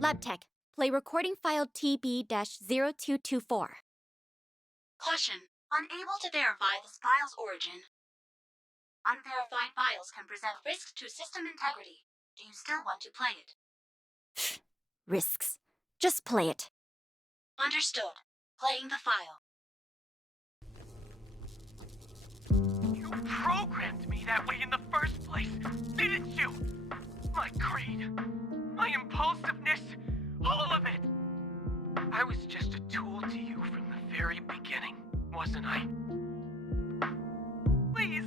LabTech, play recording file TB-0224. Caution, unable to verify this file's origin. Unverified files can present risks to system integrity. Do you still want to play it? Risks. Just play it. Understood. Playing the file. You programmed me that way in the first place, didn't you? My greed, my impulsiveness, all of it. I was just a tool to you from the very beginning, wasn't I? Please,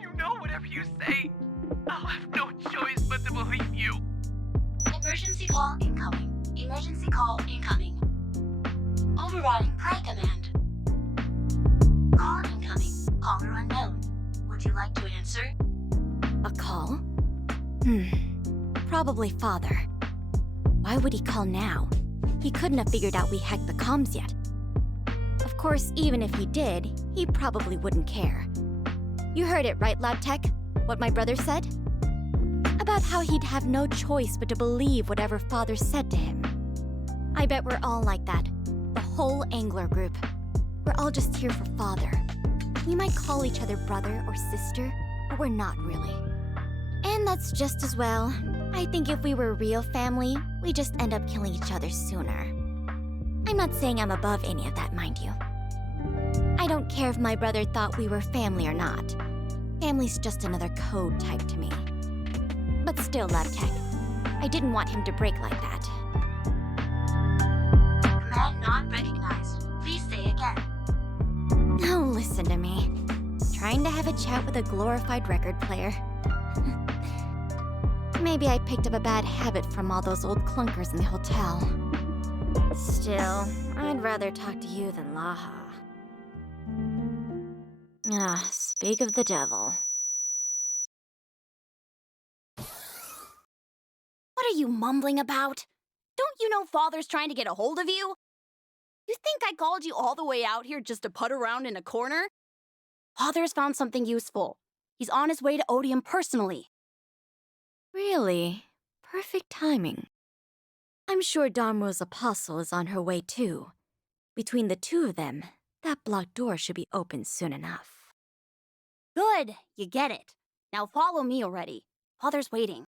you know whatever you say, I'll have no choice but to believe you. Emergency call incoming. Emergency call incoming. Overriding play command. Call incoming. Caller unknown. Would you like to answer? A call? Probably Father. Why would he call now? He couldn't have figured out we hacked the comms yet. Of course, even if he did, he probably wouldn't care. You heard it, right, LabTech? What my brother said? About how he'd have no choice but to believe whatever Father said to him. I bet we're all like that. The whole Angler group. We're all just here for Father. We might call each other brother or sister, but we're not really. And that's just as well. I think if we were real family, we just end up killing each other sooner. I'm not saying I'm above any of that, mind you. I don't care if my brother thought we were family or not. Family's just another code type to me. But still, LabTech, I didn't want him to break like that. Command not recognized. Please say again. Oh, listen to me. Trying to have a chat with a glorified record player. Maybe I picked up a bad habit from all those old clunkers in the hotel. Still, I'd rather talk to you than Laha. Speak of the devil. What are you mumbling about? Don't you know Father's trying to get a hold of you? You think I called you all the way out here just to putt around in a corner? Father's found something useful. He's on his way to ODIUM personally. Really? Perfect timing. I'm sure Darmo's apostle is on her way too. Between the two of them, that blocked door should be open soon enough. Good, you get it. Now follow me already. Father's waiting.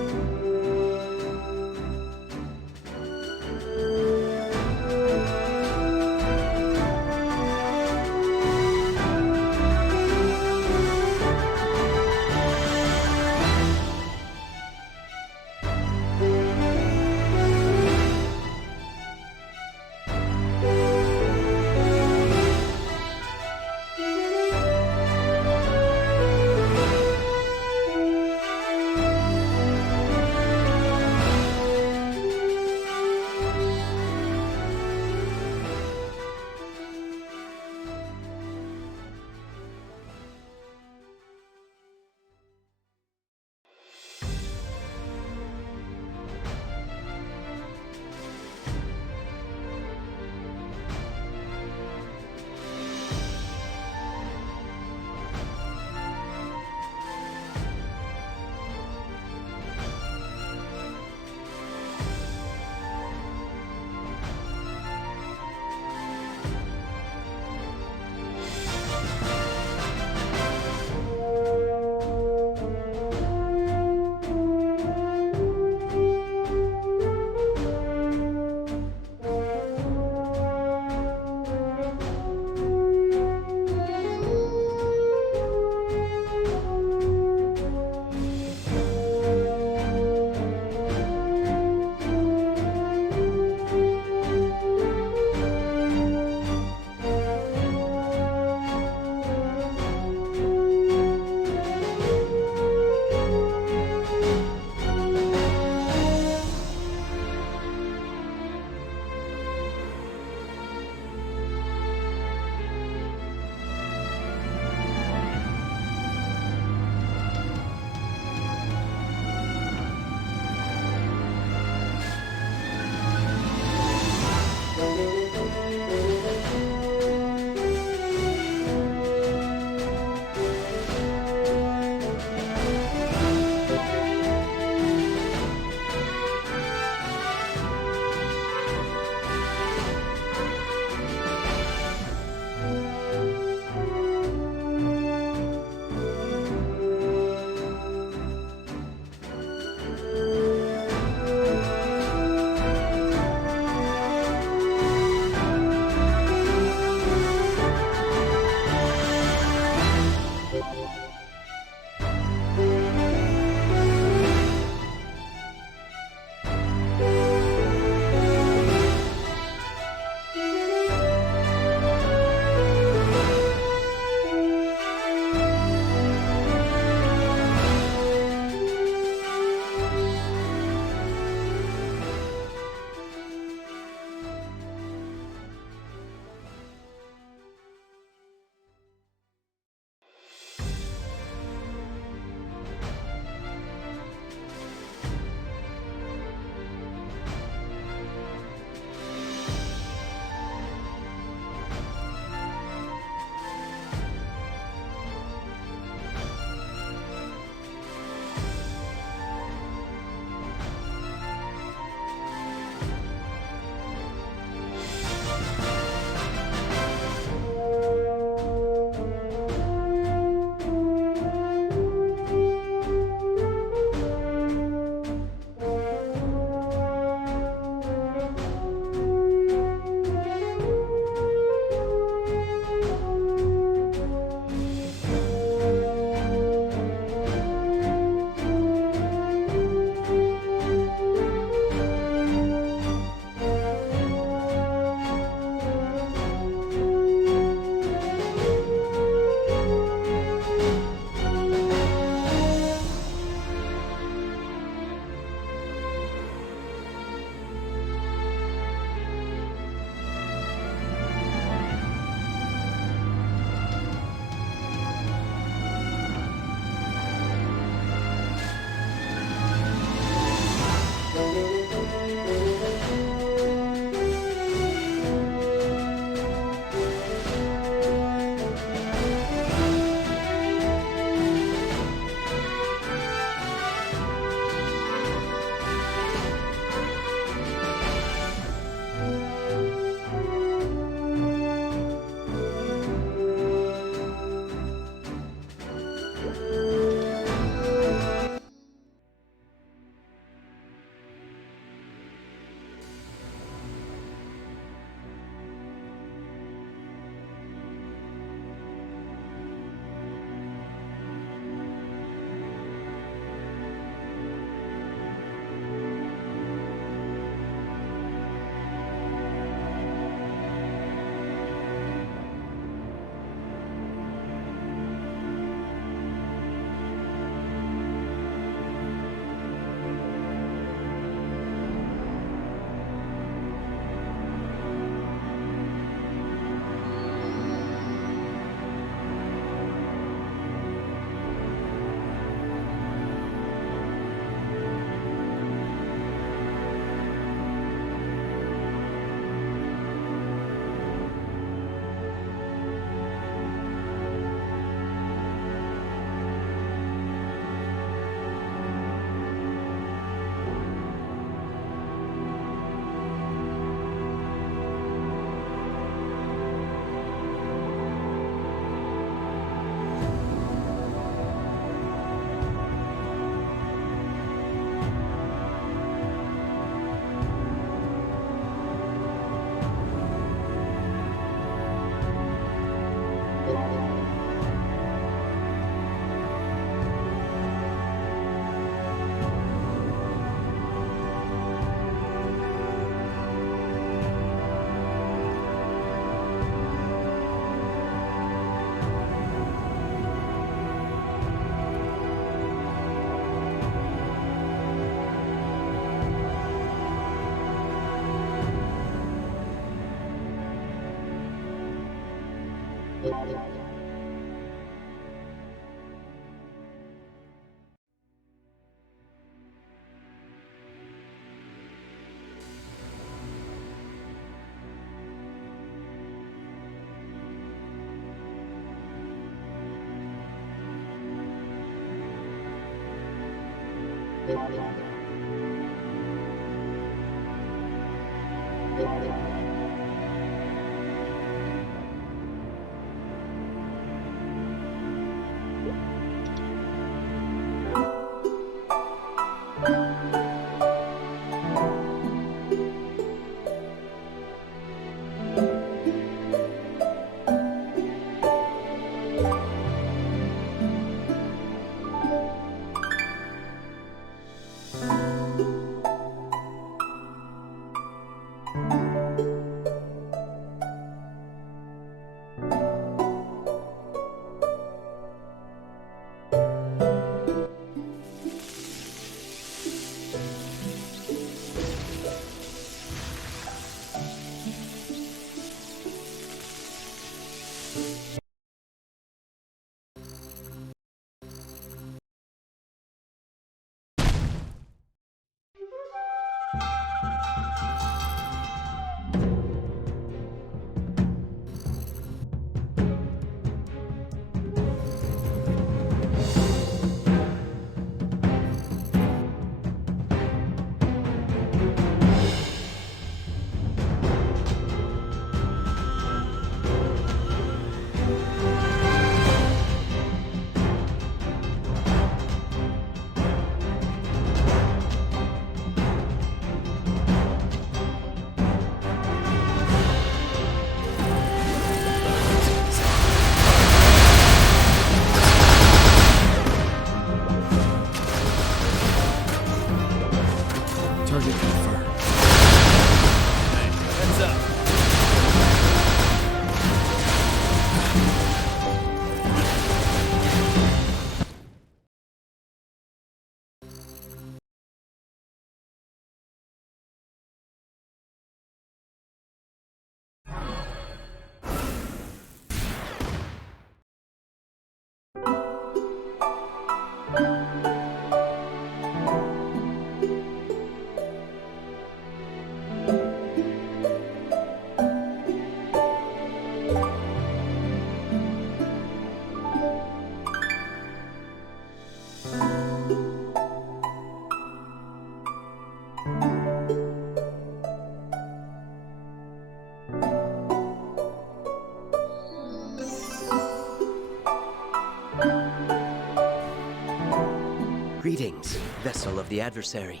Greetings, vessel of the adversary.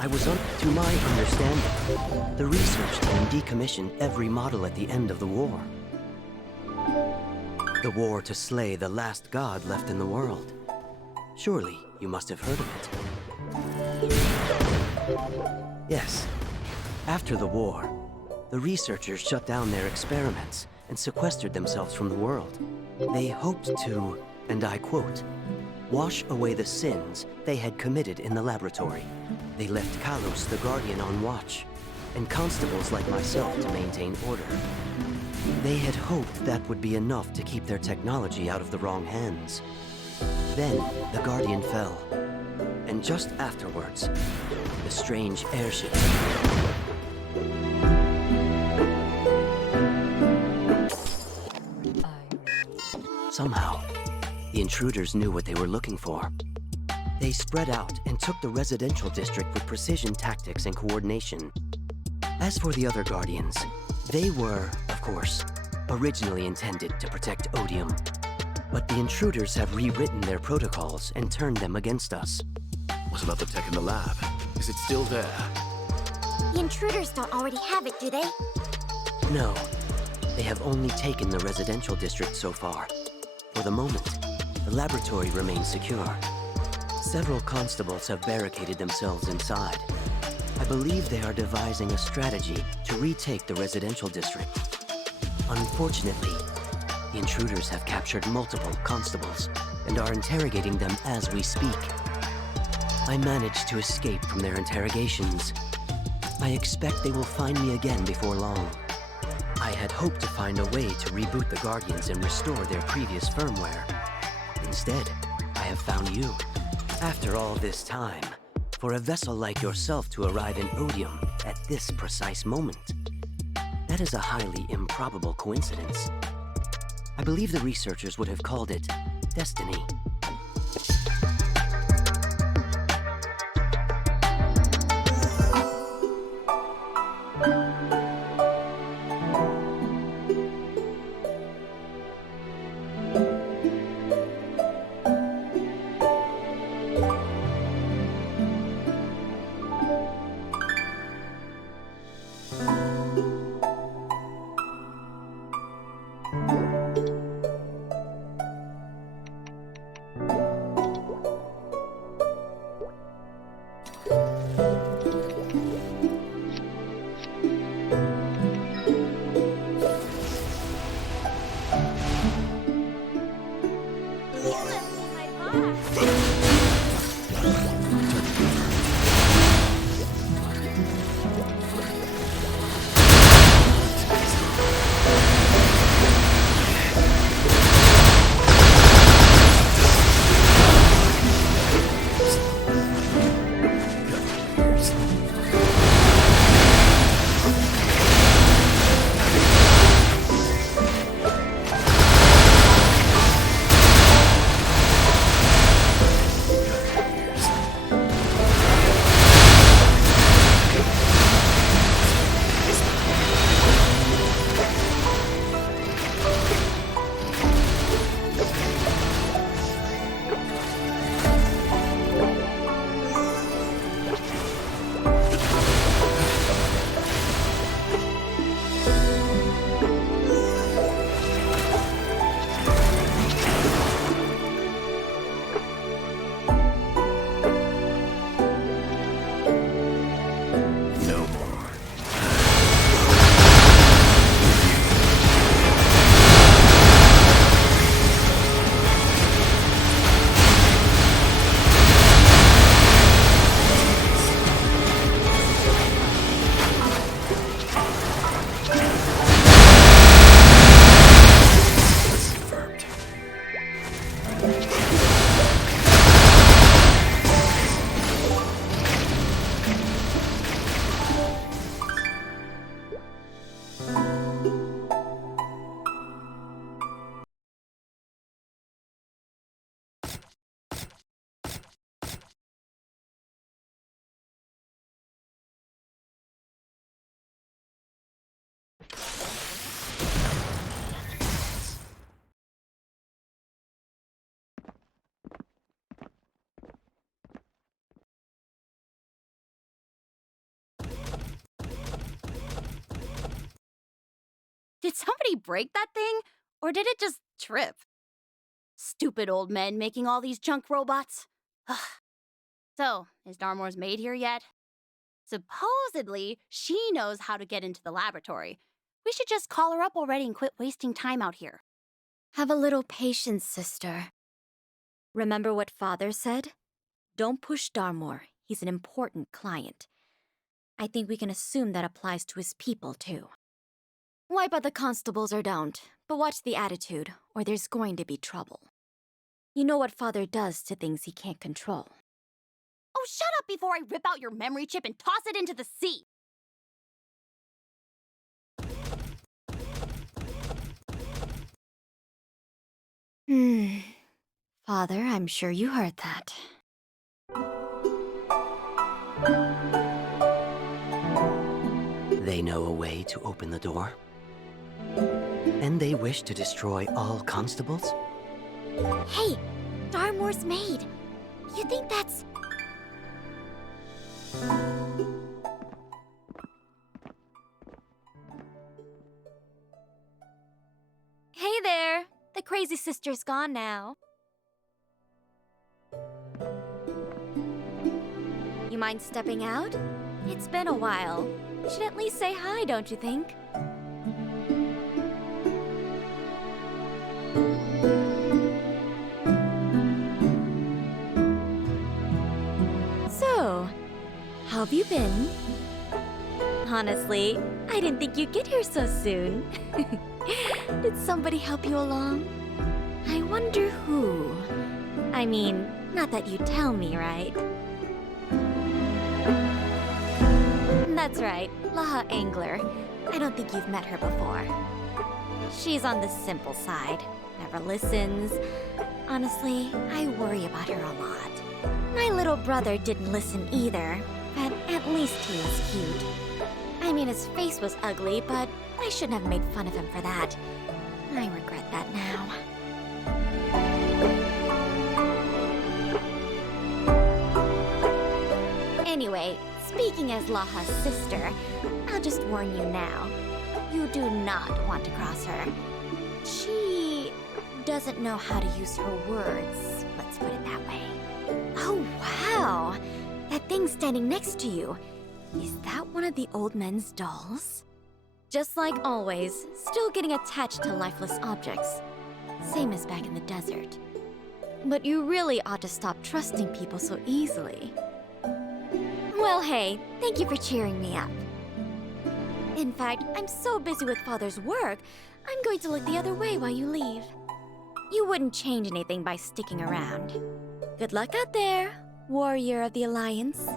To my understanding, the research team decommissioned every model at the end of the war. The war to slay the last god left in the world. Surely, you must have heard of it. Yes. After the war, the researchers shut down their experiments and sequestered themselves from the world. They hoped to, and I quote, wash away the sins they had committed in the laboratory. They left Kalos the Guardian on watch, and constables like myself to maintain order. They had hoped that would be enough to keep their technology out of the wrong hands. Then, the Guardian fell, and just afterwards, the strange airships appeared. Somehow, the intruders knew what they were looking for. They spread out and took the residential district with precision tactics and coordination. As for the other Guardians, they were, of course, originally intended to protect ODIUM. But the intruders have rewritten their protocols and turned them against us. What about the tech in the lab? Is it still there? The intruders don't already have it, do they? No, they have only taken the residential district so far. For the moment, the laboratory remains secure. Several constables have barricaded themselves inside. I believe they are devising a strategy to retake the residential district. Unfortunately, the intruders have captured multiple constables and are interrogating them as we speak. I managed to escape from their interrogations. I expect they will find me again before long. I had hoped to find a way to reboot the Guardians and restore their previous firmware. Instead, I have found you. After all this time, for a vessel like yourself to arrive in ODIUM at this precise moment, that is a highly improbable coincidence. I believe the researchers would have called it destiny. Did somebody break that thing? Or did it just trip? Stupid old men making all these junk robots. So, is Darmore's maid here yet? Supposedly, she knows how to get into the laboratory. We should just call her up already and quit wasting time out here. Have a little patience, sister. Remember what Father said? Don't push Darmore. He's an important client. I think we can assume that applies to his people, too. Wipe out the constables or don't, but watch the attitude, or there's going to be trouble. You know what Father does to things he can't control. Oh, shut up before I rip out your memory chip and toss it into the sea! Father, I'm sure you heard that. They know a way to open the door? And they wish to destroy all constables? Hey, Darmore's maid. You think that's... Hey there. The crazy sister's gone now. You mind stepping out? It's been a while. You should at least say hi, don't you think? So, how have you been? Honestly, I didn't think you'd get here so soon. Did somebody help you along? I wonder who. I mean, not that you'd tell me, right? That's right, Laha Angler. I don't think you've met her before. She's on the simple side, never listens. Honestly, I worry about her a lot. My little brother didn't listen either, but at least he was cute. I mean, his face was ugly, but I shouldn't have made fun of him for that. I regret that now. Anyway, speaking as Laha's sister, I'll just warn you now. You do not want to cross her. She doesn't know how to use her words, let's put it that way. Oh, wow! That thing standing next to you. Is that one of the old men's dolls? Just like always, still getting attached to lifeless objects. Same as back in the desert. But you really ought to stop trusting people so easily. Well, hey, thank you for cheering me up. In fact, I'm so busy with Father's work, I'm going to look the other way while you leave. You wouldn't change anything by sticking around. Good luck out there, warrior of the Alliance.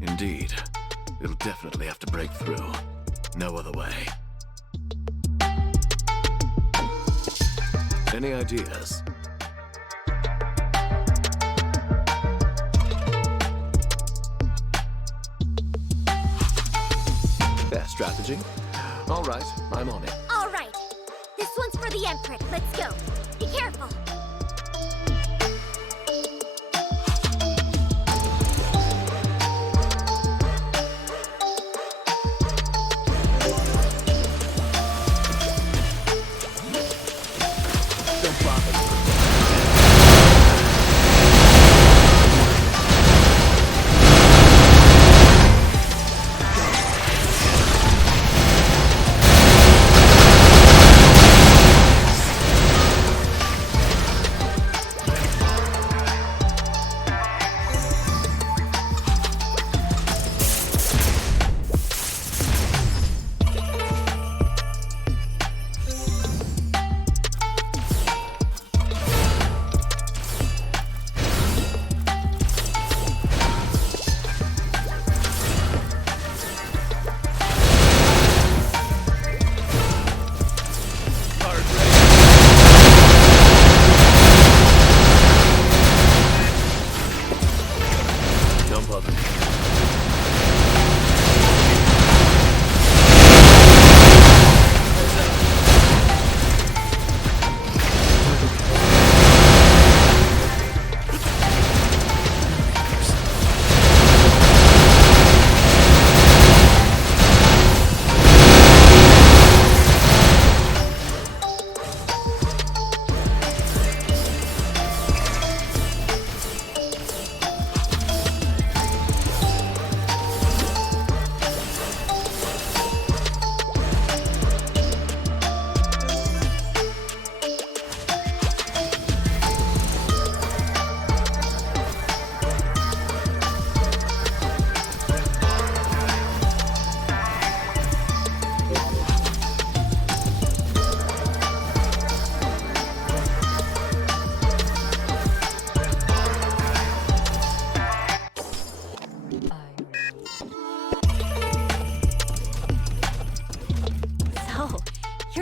Indeed. It'll definitely have to break through. No other way. Any ideas? Fair strategy. All right, I'm on it. All right. This one's for the Emperor. Let's go. Be careful.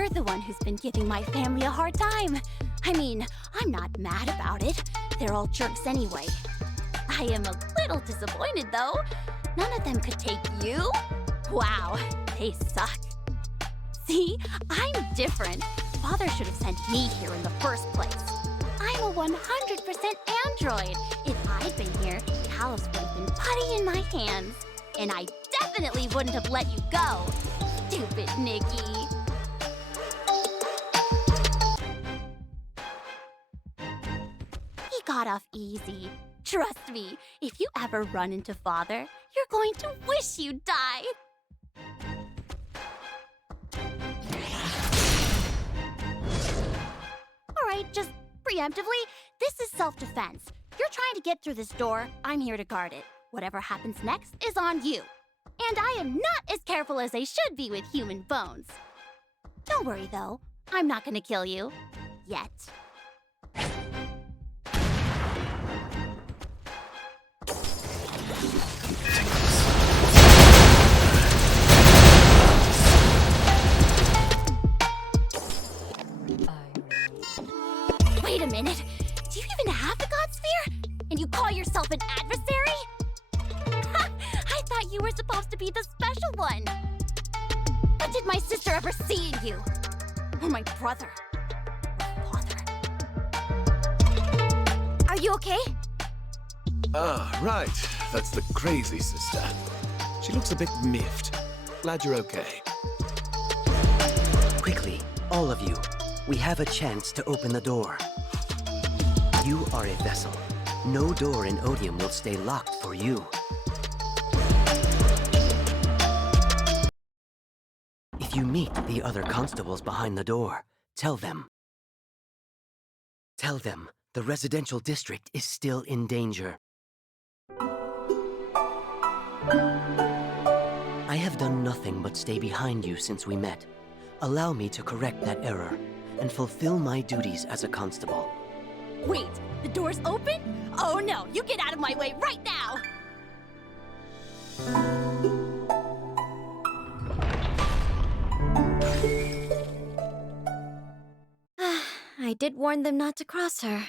You're the one who's been giving my family a hard time. I mean, I'm not mad about it. They're all jerks anyway. I am a little disappointed, though. None of them could take you. Wow, they suck. See, I'm different. Father should have sent me here in the first place. I'm a 100% android. If I'd been here, Talos would have been putty in my hands. And I definitely wouldn't have let you go. Stupid Nikki. He got off easy. Trust me, if you ever run into Father, you're going to wish you died. Alright, just preemptively, this is self-defense. You're trying to get through this door, I'm here to guard it. Whatever happens next is on you. And I am not as careful as I should be with human bones. Don't worry, though. I'm not gonna kill you. Yet. Wait a minute. Do you even have the God Sphere? And you call yourself an adversary? Ha! I thought you were supposed to be the special one. What did my sister ever see in you? Or my brother? Or father? Are you okay? Ah, right. That's the crazy sister. She looks a bit miffed. Glad you're okay. Quickly, all of you. We have a chance to open the door. You are a vessel. No door in ODIUM will stay locked for you. If you meet the other constables behind the door, tell them. Tell them the residential district is still in danger. I have done nothing but stay behind you since we met. Allow me to correct that error and fulfill my duties as a constable. Wait, the door's open? Oh no, you get out of my way right now! I did warn them not to cross her.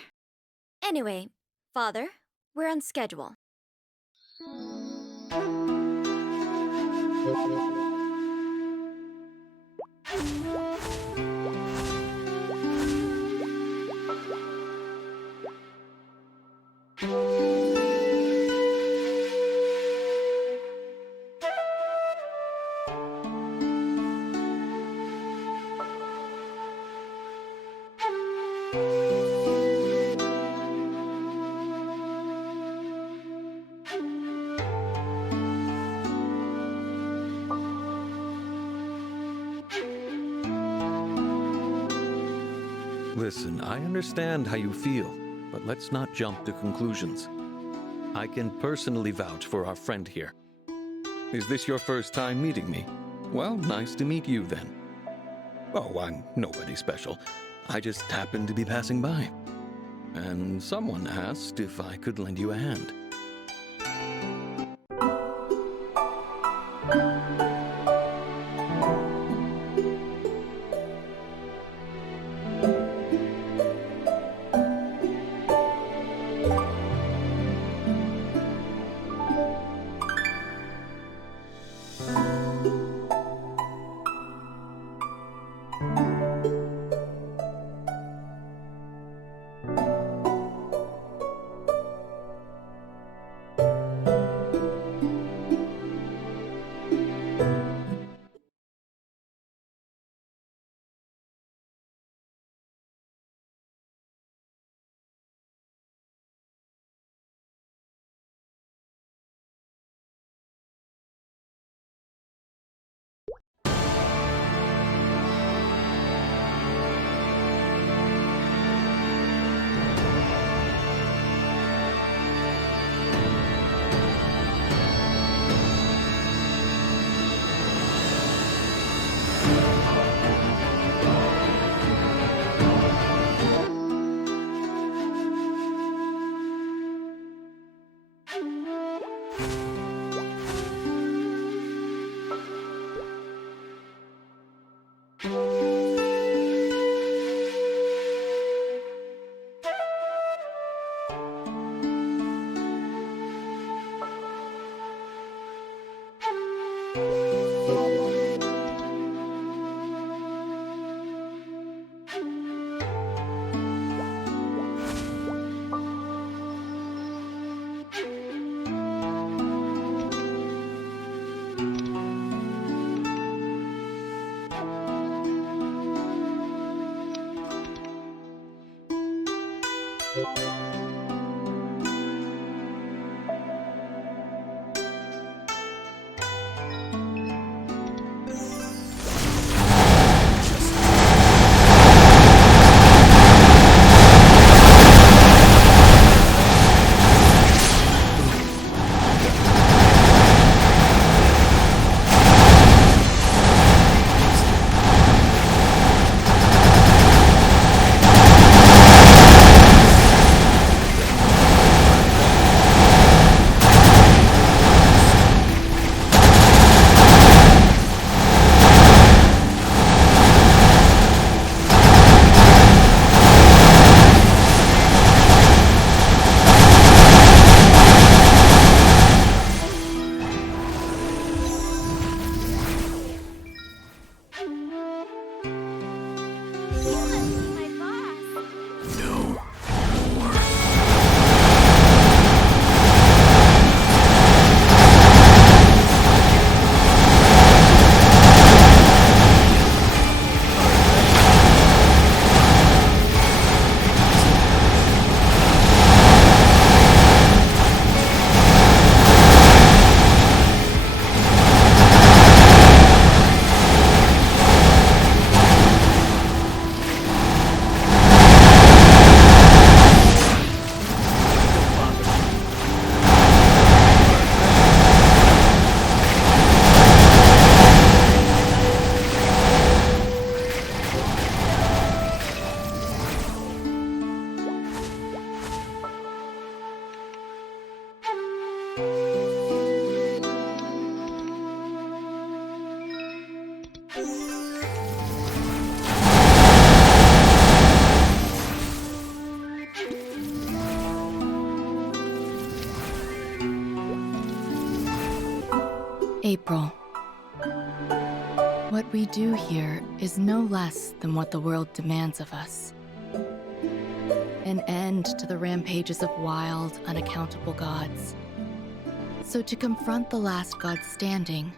Anyway, Father, we're on schedule. Listen, I understand how you feel, but let's not jump to conclusions. I can personally vouch for our friend here. Is this your first time meeting me? Well, nice to meet you then. Oh, I'm nobody special. I just happened to be passing by. And someone asked if I could lend you a hand. April. What we do here is no less than what the world demands of us. An end to the rampages of wild, unaccountable gods. So to confront the last god standing,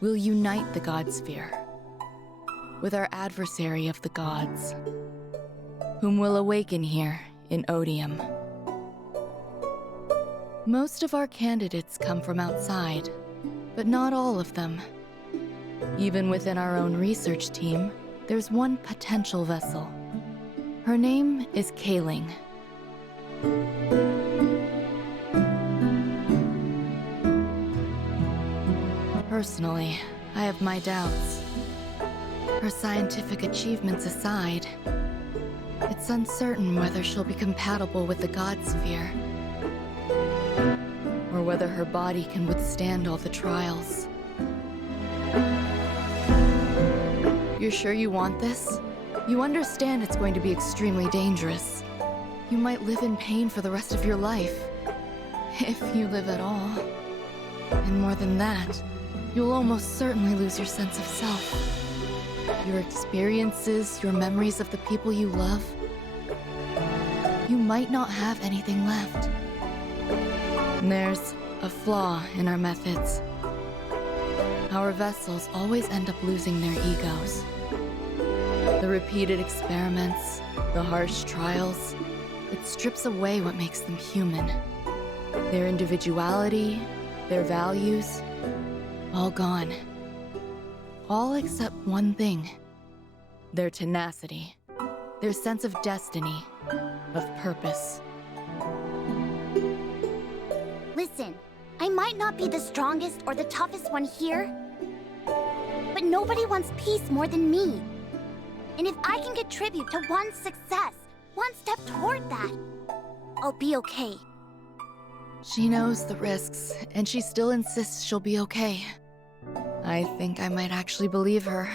we'll unite the God Sphere with our adversary of the gods, whom we'll awaken here in ODIUM. Most of our candidates come from outside, but not all of them. Even within our own research team, there's one potential vessel. Her name is Kaling. Personally, I have my doubts. Her scientific achievements aside, it's uncertain whether she'll be compatible with the God Sphere, or whether her body can withstand all the trials. You're sure you want this? You understand it's going to be extremely dangerous. You might live in pain for the rest of your life, if you live at all. And more than that, you'll almost certainly lose your sense of self. Your experiences, your memories of the people you love. You might not have anything left. And there's a flaw in our methods. Our vessels always end up losing their egos. The repeated experiments, the harsh trials, it strips away what makes them human. Their individuality, their values, all gone. All except one thing. Their tenacity, their sense of destiny, of purpose. Listen, I might not be the strongest or the toughest one here, but nobody wants peace more than me. And if I can contribute to one success, one step toward that, I'll be okay. She knows the risks, and she still insists she'll be okay. I think I might actually believe her.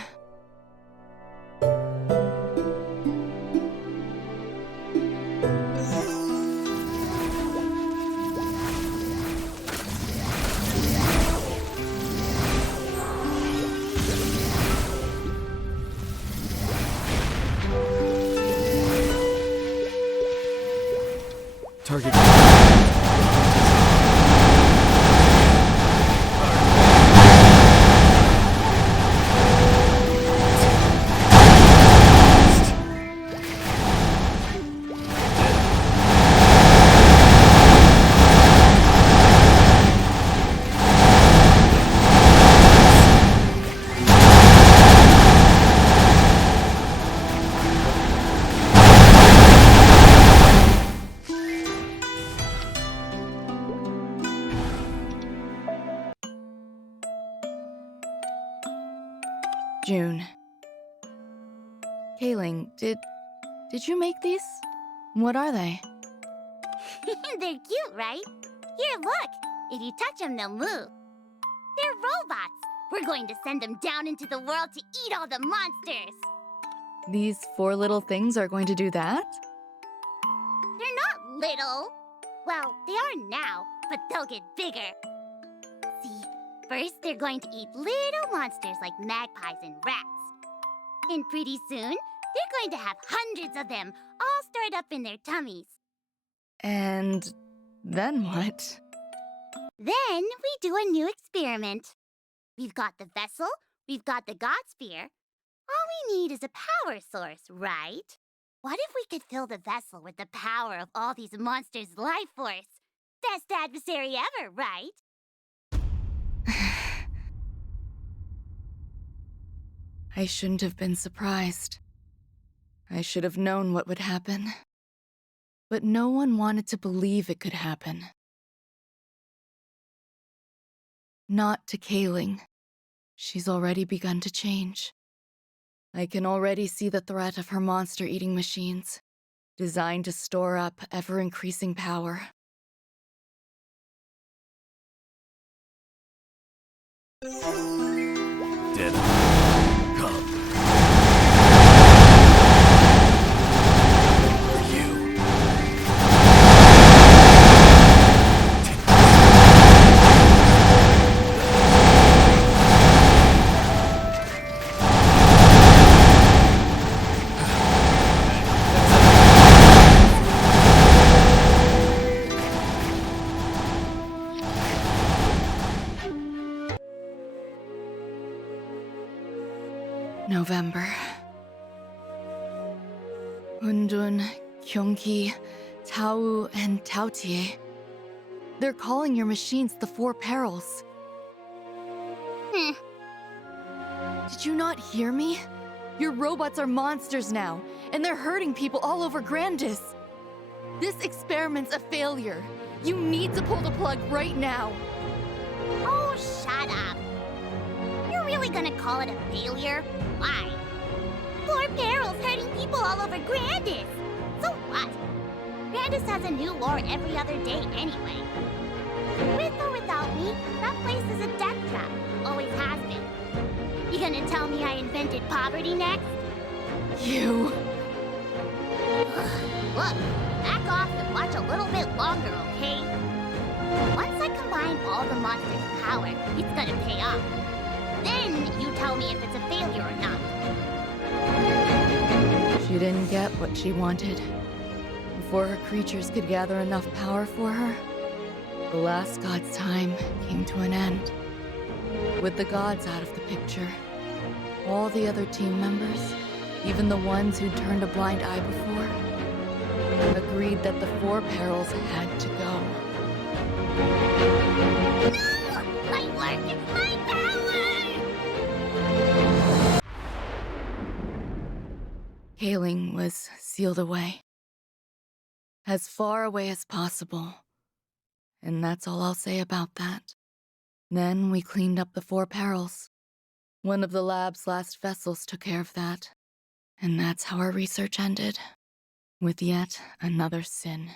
Target. Kaling, did you make these? What are they? They're cute, right? Here, look! If you touch them, they'll move. They're robots! We're going to send them down into the world to eat all the monsters! These 4 little things are going to do that? They're not little! Well, they are now, but they'll get bigger. See, first they're going to eat little monsters like magpies and rats. And pretty soon, they're going to have hundreds of them, all stored up in their tummies. And then what? Then we do a new experiment. We've got the vessel, we've got the God Sphere. All we need is a power source, right? What if we could fill the vessel with the power of all these monsters' life force? Best adversary ever, right? I shouldn't have been surprised. I should have known what would happen. But no one wanted to believe it could happen. Not to Kaling. She's already begun to change. I can already see the threat of her monster-eating machines, designed to store up ever-increasing power. Dead. Come. You. November. Undun, Kyungki, Tau, and Taotie. They're calling your machines the 4 Perils. Did you not hear me? Your robots are monsters now, and they're hurting people all over Grandis. This experiment's a failure. You need to pull the plug right now. Oh, shut up. You're really gonna call it a failure? Why? 4 Perils hurting people all over Grandis. So what? Grandis has a new lore every other day anyway. With or without me, that place is a death trap. Always has been. You gonna tell me I invented poverty next? You... Look, back off and watch a little bit longer, okay? Once I combine all the monsters' power, it's gonna pay off. Then you tell me if it's a failure or not. She didn't get what she wanted. Before her creatures could gather enough power for her, the last god's time came to an end. With the gods out of the picture, all the other team members, even the ones who'd turned a blind eye before, agreed that the 4 Perils had to go. No! My work! My power! Kaling was sealed away. As far away as possible. And that's all I'll say about that. Then we cleaned up the 4 Perils. One of the lab's last vessels took care of that. And that's how our research ended. With yet another sin.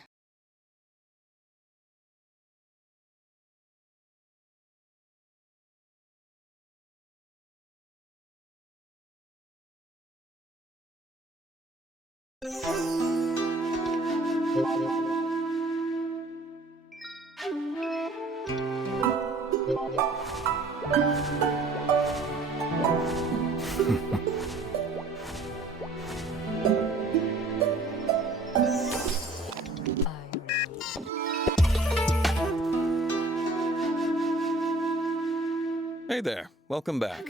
Hey there, welcome back.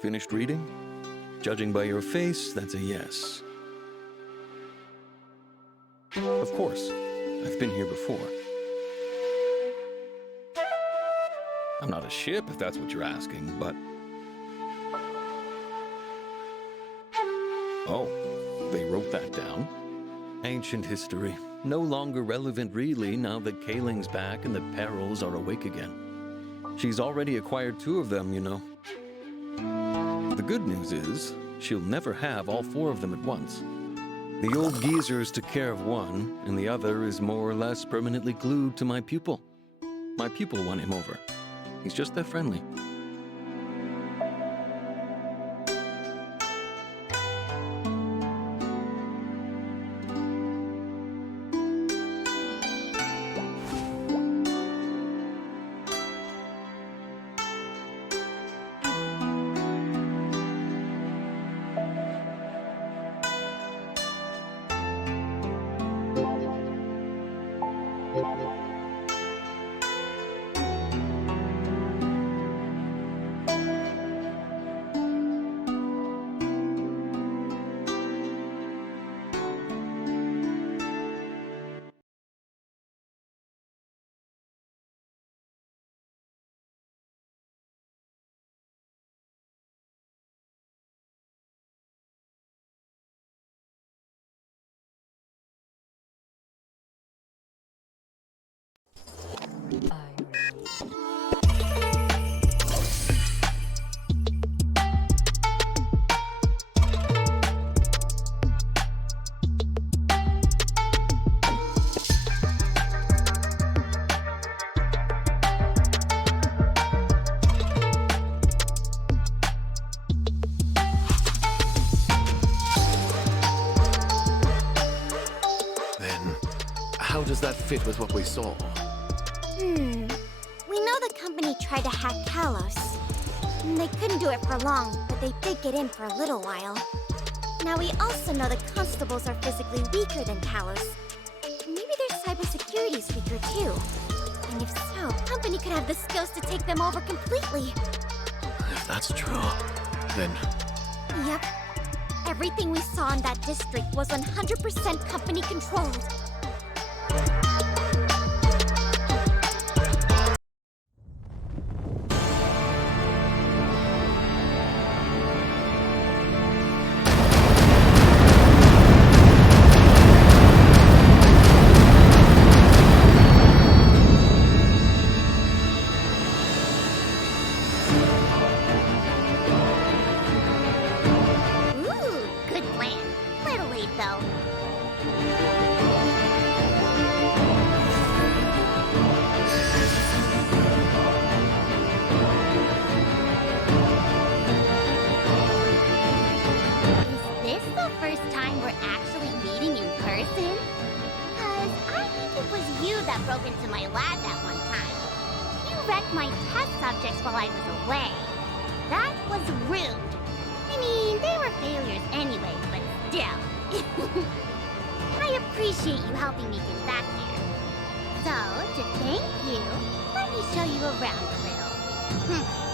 Finished reading? Judging by your face, that's a yes. Of course, I've been here before. I'm not a ship, if that's what you're asking, but... Oh, they wrote that down? Ancient history. No longer relevant really now that Kaling's back and the Perils are awake again. She's already acquired 2 of them, you know. The good news is, she'll never have all 4 of them at once. The old geezers took care of one, and the other is more or less permanently glued to my pupil. My pupil won him over. He's just that friendly. How does that fit with what we saw? We know the company tried to hack Kalos. They couldn't do it for long, but they did get in for a little while. Now we also know the constables are physically weaker than Kalos. Maybe their cybersecurity's weaker too. And if so, the company could have the skills to take them over completely. If that's true, then... Yep. Everything we saw in that district was 100% company controlled. Broke into my lab that one time. You wrecked my test subjects while I was away. That was rude. I mean, they were failures anyway, but still. I appreciate you helping me get back here. So, to thank you, let me show you around a little.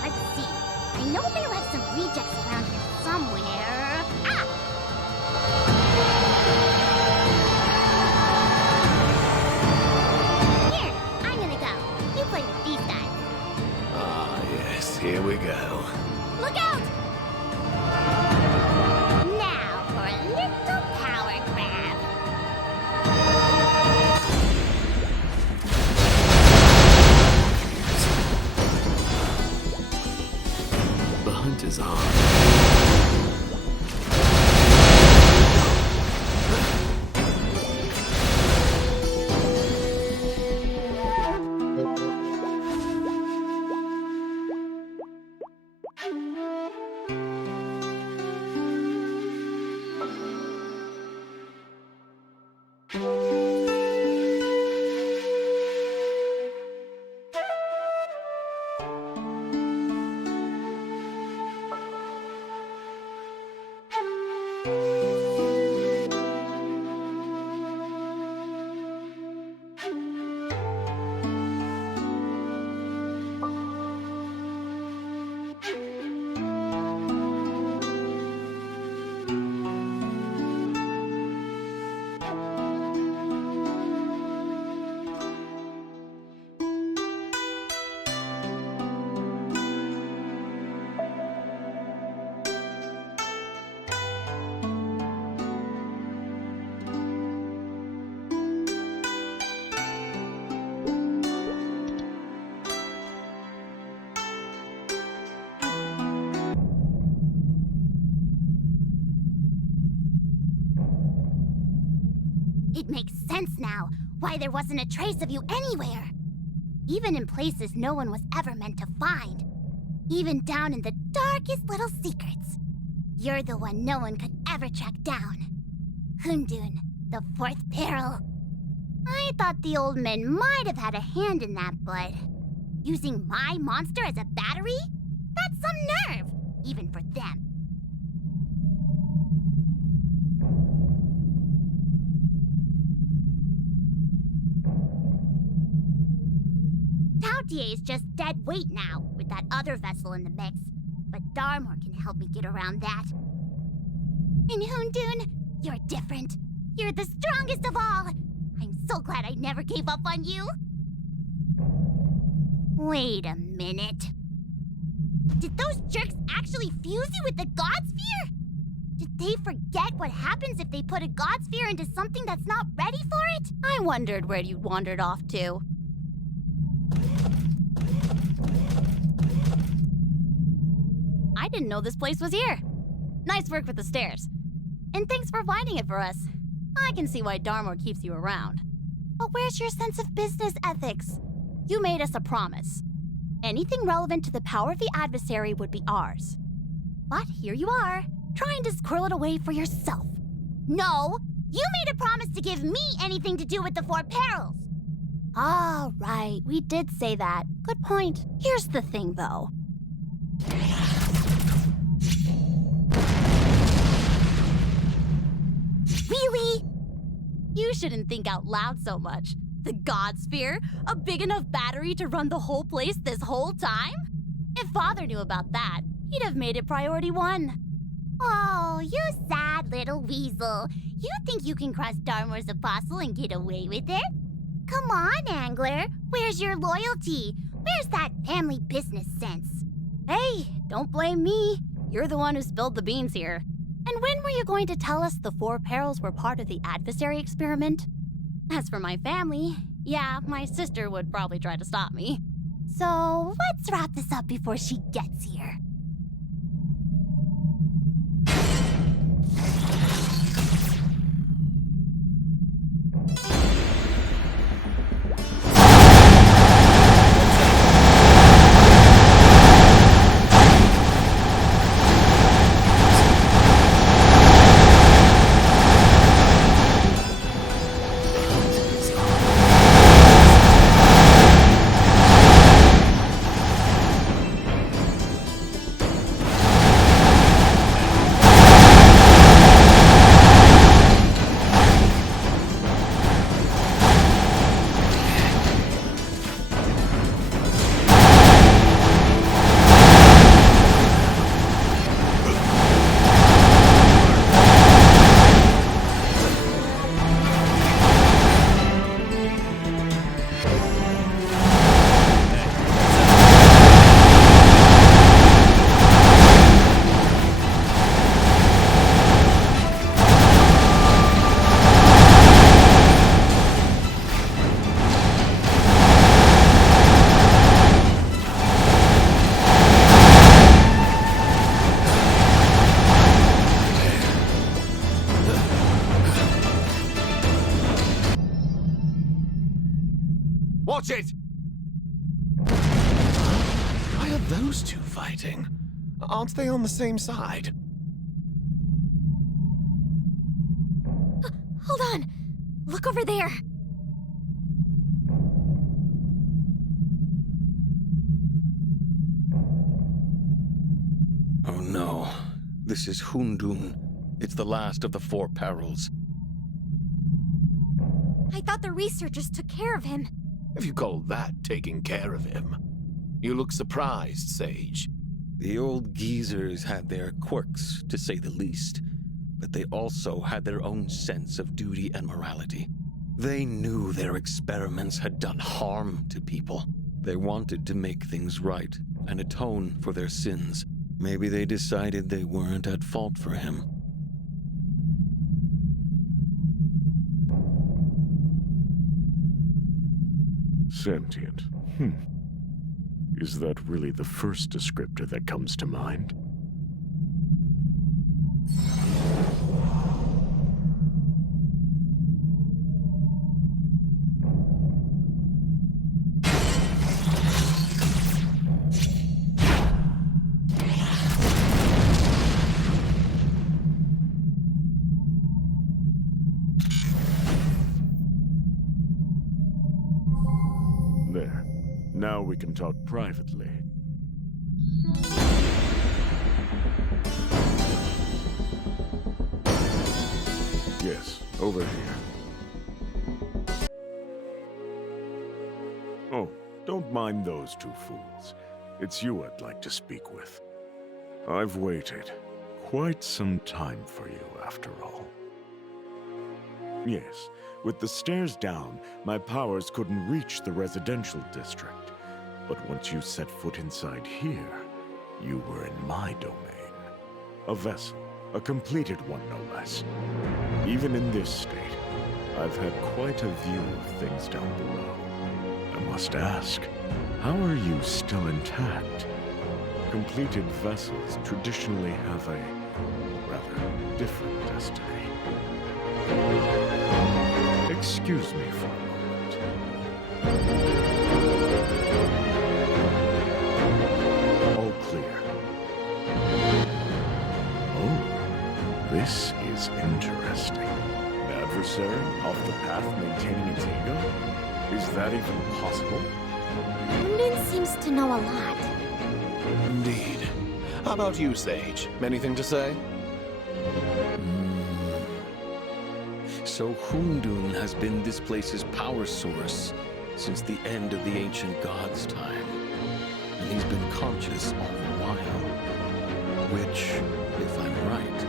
Let's see. I know they left some rejects around here somewhere. Ah! Here we go. Look out! Now for a little power grab. The hunt is on. It makes sense now why there wasn't a trace of you anywhere. Even in places no one was ever meant to find. Even down in the darkest little secrets. You're the one no one could ever track down. Hundun, the fourth peril. I thought the old men might have had a hand in that, but using my monster as a battery? That's some nerve, even for them. TTHE is just dead weight now, with that other vessel in the mix. But Darmor can help me get around that. And Hundun, you're different. You're the strongest of all. I'm so glad I never gave up on you. Wait a minute. Did those jerks actually fuse you with the God Sphere? Did they forget what happens if they put a God Sphere into something that's not ready for it? I wondered where you'd wandered off to. I didn't know this place was here. Nice work with the stairs. And thanks for finding it for us. I can see why Darmor keeps you around. But where's your sense of business ethics? You made us a promise. Anything relevant to the power of the adversary would be ours. But here you are, trying to squirrel it away for yourself. No! You made a promise to give me anything to do with the four perils! Ah, right, we did say that. Good point. Here's the thing, though. Really? You shouldn't think out loud so much. The God Sphere? A big enough battery to run the whole place this whole time? If Father knew about that, he'd have made it priority 1. Oh, you sad little weasel. You think you can cross Darmor's apostle and get away with it? Come on, Angler. Where's your loyalty? Where's that family business sense? Hey, don't blame me. You're the one who spilled the beans here. And when were you going to tell us the 4 perils were part of the adversary experiment? As for my family, yeah, my sister would probably try to stop me. So, let's wrap this up before she gets here. Watch it! Why are those two fighting? Aren't they on the same side? Hold on! Look over there! Oh no. This is Hundun. It's the last of the 4 perils. I thought the researchers took care of him. If you call that taking care of him. You look surprised, Sage. The old geezers had their quirks, to say the least, but they also had their own sense of duty and morality. They knew their experiments had done harm to people. They wanted to make things right and atone for their sins. Maybe they decided they weren't at fault for him. Sentient. Is that really the first descriptor that comes to mind? Now we can talk privately. Yes, over here. Oh, don't mind those two fools. It's you I'd like to speak with. I've waited quite some time for you, after all. Yes, with the stairs down, my powers couldn't reach the residential district. But once you set foot inside here, you were in my domain. A vessel, a completed one no less. Even in this state, I've had quite a view of things down below. I must ask, how are you still intact? Completed vessels traditionally have a rather different destiny. Excuse me for a moment. All clear. Oh, this is interesting. An adversary off the path maintaining its ego? Is that even possible? London seems to know a lot. Indeed. How about you, Sage? Anything to say? So Hundun has been this place's power source since the end of the ancient god's time. And he's been conscious all the while. Which, if I'm right,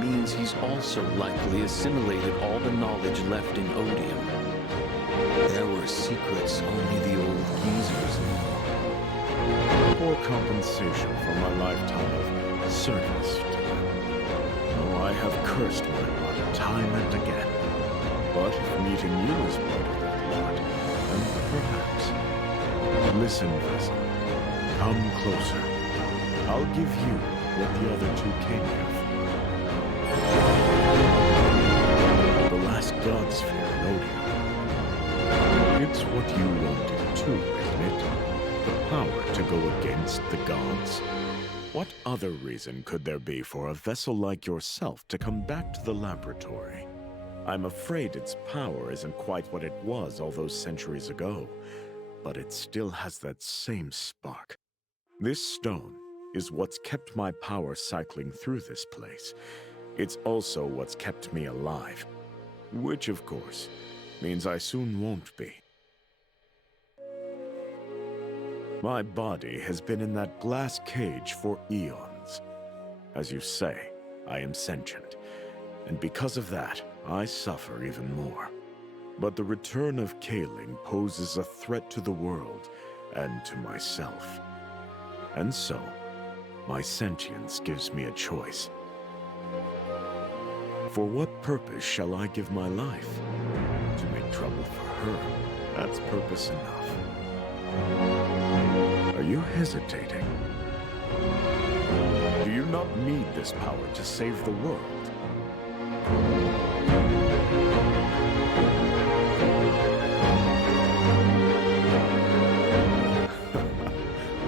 means he's also likely assimilated all the knowledge left in ODIUM. There were secrets only the old geezers knew. Poor compensation for my lifetime of service to them. Oh, I have cursed my luck time and again. But if meeting you is part of that lot, then perhaps. Listen, vessel. Come closer. I'll give you what the other two came here for. The last god sphere in ODIUM. It's what you wanted too, isn't it? The power to go against the gods. What other reason could there be for a vessel like yourself to come back to the laboratory? I'm afraid its power isn't quite what it was all those centuries ago, but it still has that same spark. This stone is what's kept my power cycling through this place. It's also what's kept me alive, which, of course, means I soon won't be. My body has been in that glass cage for eons. As you say, I am sentient, and because of that, I suffer even more. But the return of Kaling poses a threat to the world and to myself. And so, my sentience gives me a choice. For what purpose shall I give my life? To make trouble for her, that's purpose enough. Are you hesitating? Do you not need this power to save the world?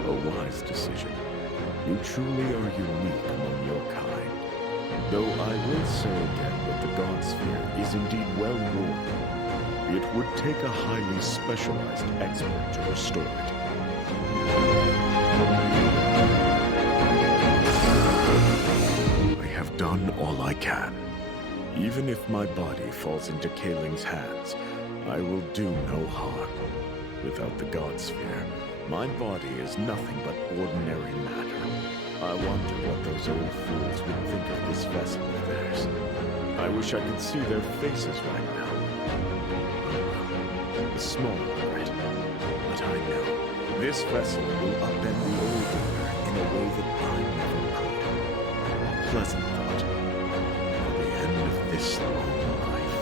A wise decision. You truly are unique among your kind. Though I will say again that the God Sphere is indeed well worn. It would take a highly specialized expert to restore it. I have done all I can. Even if my body falls into Kaling's hands, I will do no harm. Without the God Sphere, my body is nothing but ordinary matter. I wonder what those old fools would think of this vessel of theirs. I wish I could see their faces right now. A small regret, but I know this vessel will upend the old order in a way that I never could. A pleasant thought for the end of this long life.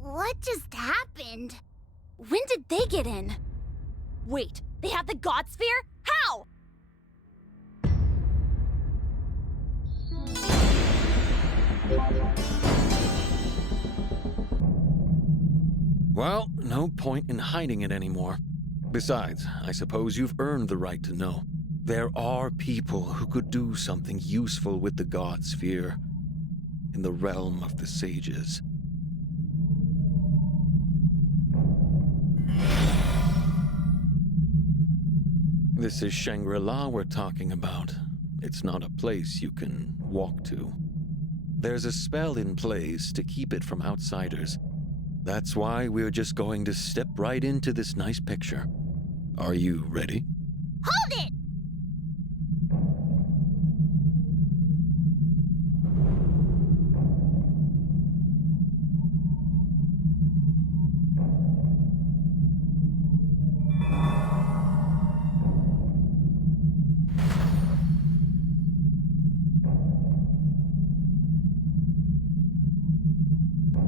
What just happened? When did they get in? Wait, they have the God Sphere? How? Well, no point in hiding it anymore. Besides, I suppose you've earned the right to know. There are people who could do something useful with the God Sphere in the realm of the sages. This is Shangri-La we're talking about. It's not a place you can walk to. There's a spell in place to keep it from outsiders. That's why we're just going to step right into this nice picture. Are you ready? Hold it!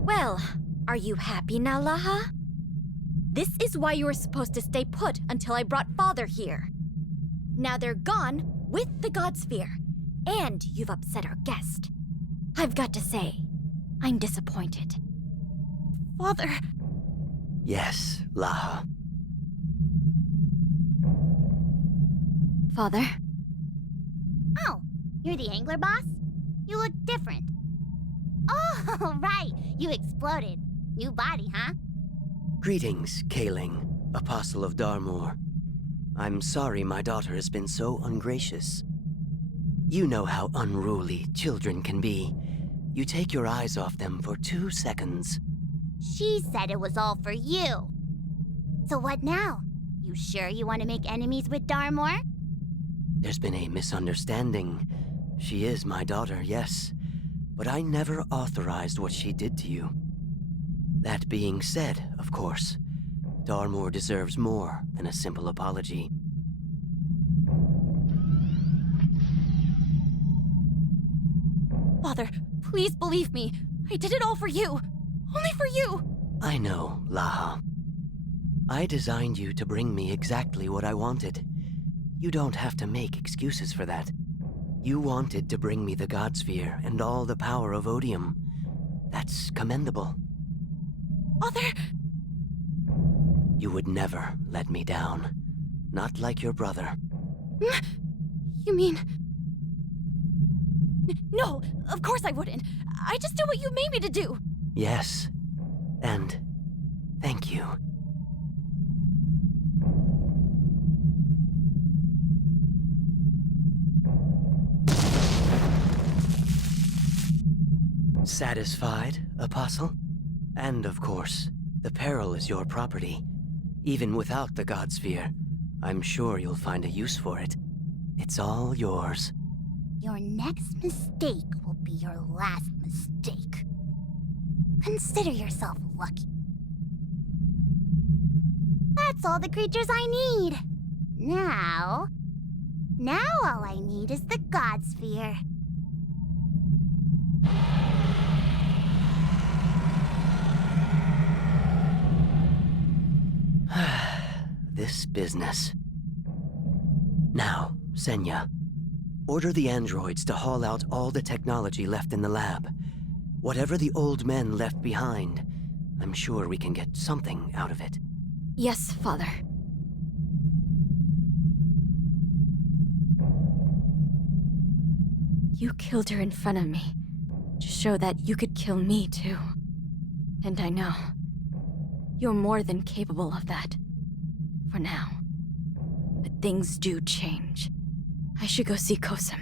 Well, are you happy now, Laha? This is why you were supposed to stay put until I brought Father here. Now they're gone with the God Sphere, and you've upset our guest. I've got to say, I'm disappointed. Father, Yes, Laha. Father? Oh, you're the angler boss? You look different. Oh, right. You exploded. New body, huh? Greetings, Kaling, Apostle of Darmor. I'm sorry my daughter has been so ungracious. You know how unruly children can be. You take your eyes off them for 2 seconds. She said it was all for you. So what now? You sure you want to make enemies with Darmor? There's been a misunderstanding. She is my daughter, yes. But I never authorized what she did to you. That being said, of course, Darmor deserves more than a simple apology. Father, please believe me. I did it all for you. Only for you. I know, Laha. I designed you to bring me exactly what I wanted. You don't have to make excuses for that. You wanted to bring me the God Sphere and all the power of ODIUM. That's commendable. Father! You would never let me down. Not like your brother. You mean... No, of course I wouldn't. I just did what you made me to do. Yes. And thank you. Satisfied, Apostle? And of course, the Peril is your property. Even without the God Sphere, I'm sure you'll find a use for it. It's all yours. Your next mistake will be your last mistake. Consider yourself lucky. That's all the creatures I need. Now all I need is the God Sphere. This business. Now, Senya, order the androids to haul out all the technology left in the lab. Whatever the old men left behind, I'm sure we can get something out of it. Yes, Father. You killed her in front of me to show that you could kill me too. And I know you're more than capable of that. For now. But things do change. I should go see Kosum.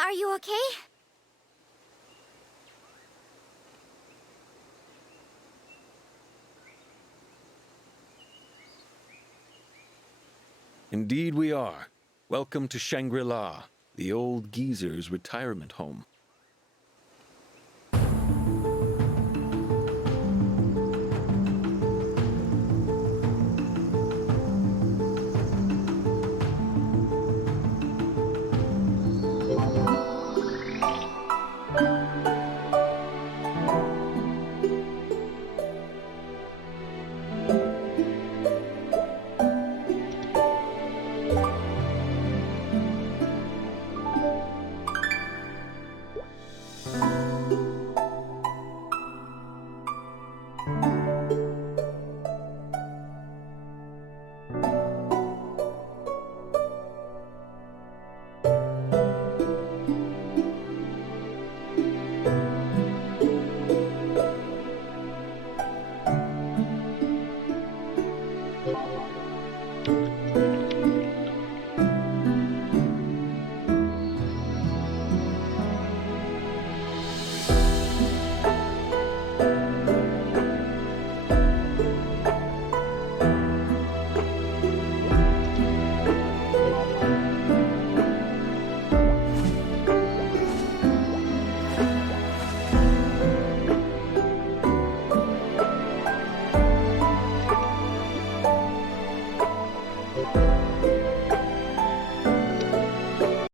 Are you okay? Indeed we are. Welcome to Shangri-La, the old geezer's retirement home.